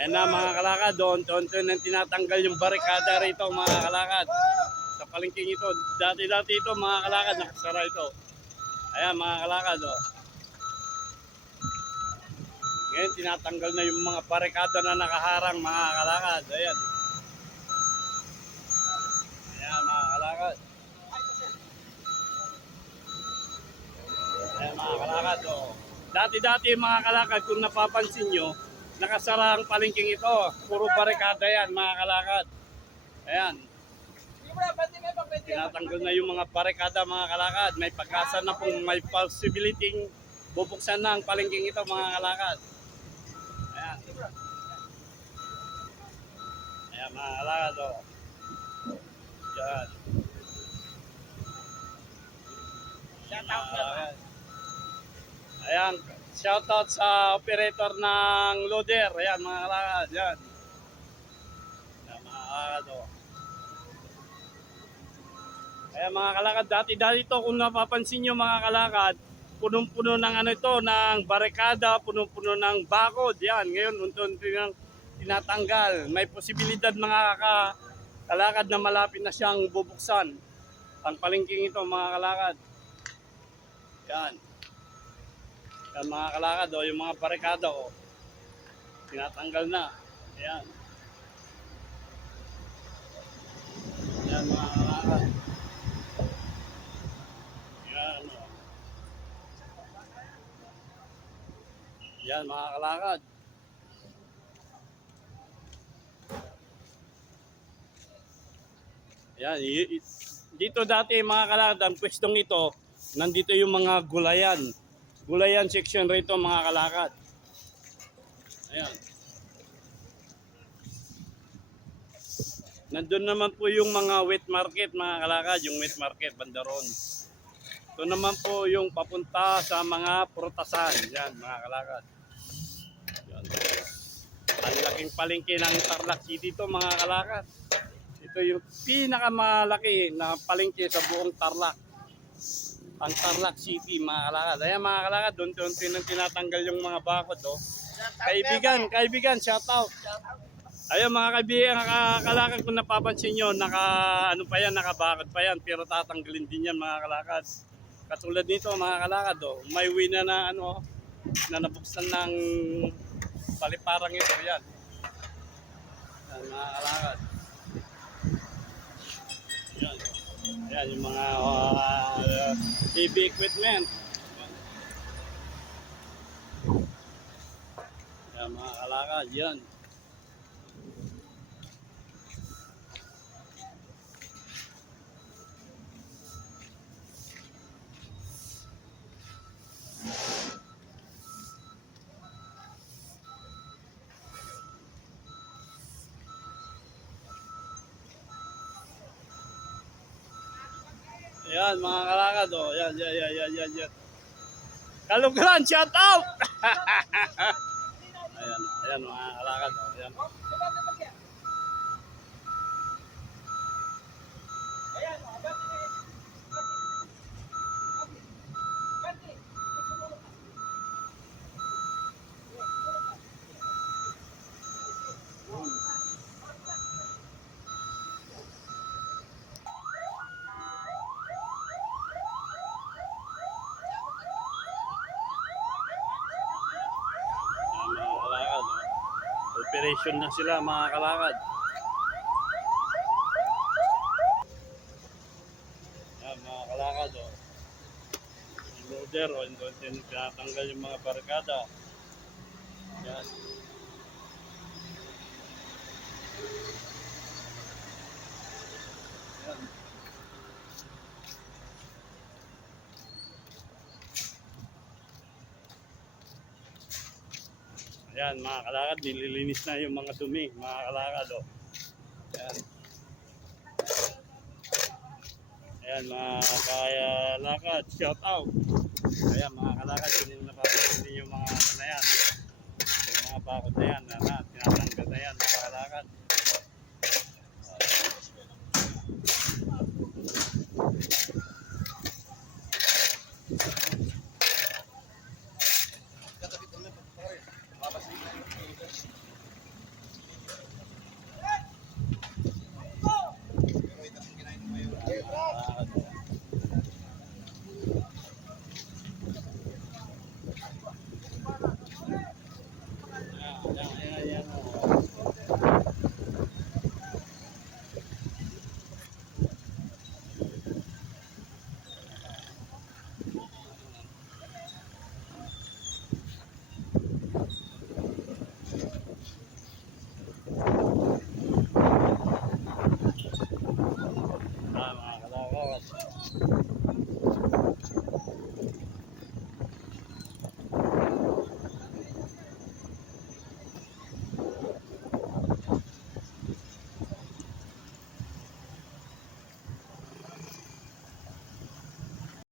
Ayan na mga kalakad, doon nang tinatanggal yung barikada rito mga kalakad. Sa palengking ito, dati ito mga kalakad, nakasara ito. Ayan mga kalakad, oh. Ngayon tinatanggal na yung mga barikada na nakaharang mga kalakad. Ayan. Ayan mga kalakad. Ayan mga kalakad, oh. Dati mga kalakad, kung napapansin nyo, nakasara ang palengking ito. Puro barikada yan mga kalakad. Ayan. Tinatanggal na yung mga barikada mga kalakad. May pag-asa na kung may possibility bubuksan na ang palengking ito mga kalakad. Ayan. Ayan mga kalakad, oh. Ayan. Ayan, shoutout sa operator ng loader. Ayan mga kalakad, yan. Ayan mga kalakad, oh. Ayan mga kalakad, dati ito kung napapansin nyo mga kalakad, punong-puno ng ano ito, ng barikada, punong-puno ng bakod. Yan, ngayon unti-unti nang tinatanggal. May posibilidad mga kalakad na malapit na siyang bubuksan. Ang palengking ito mga kalakad. Yan. Yan mga kalakad, oh, yung mga barikada, oh, tinatanggal na. Ayan. Yan mga kalakad. Yan, oh. Yan mga kalakad. Yan, dito dati mga kalakad, ang pwestong ito, nandito yung mga gulayan. Gulayan section rito mga kalakad. Ayan. Nandun naman po yung mga wet market mga kalakad, yung wet market bandaron. Ito naman po yung papunta sa mga prutasan. Yan mga kalakad. Yan. Ang laking palengke ng Tarlac City ito mga kalakad. Ito yung pinakamalaki na palengke sa buong Tarlac. Ang Tarlac City mga kalakad. Ayan mga kalakad, doon nang tinatanggal yung mga bakod, oh. Kaibigan, shout out. Ayan mga kaibigan, kalakad kung napapansin nyo, nakabakod pa yan, pero tatanggalin din yan mga kalakad. Katulad nito mga kalakad, oh, may win na na nabuksan ng paliparang ito, yan. Yan mga kalakad. Yan. Yan yung mga TV equipment. Yan mga kalakad, yan. Yan mga kalakad, oh. Yan. Kalugran, shout out! ayan mga kalakad, oh. Yan. Operation na sila mga kalakad. Yan mga kalakad, oh. Yung loader, oh, yung tinatanggal yung mga barikada. Yan. Yan. Ayan mga kalakad, nililinis na yung mga dumi, mga kalakad, oh. Ayan. Ayan mga kalakad, shout out. Ayan mga kalakad, kung napapansin yung mga ano na yan, yung mga bakod na yan,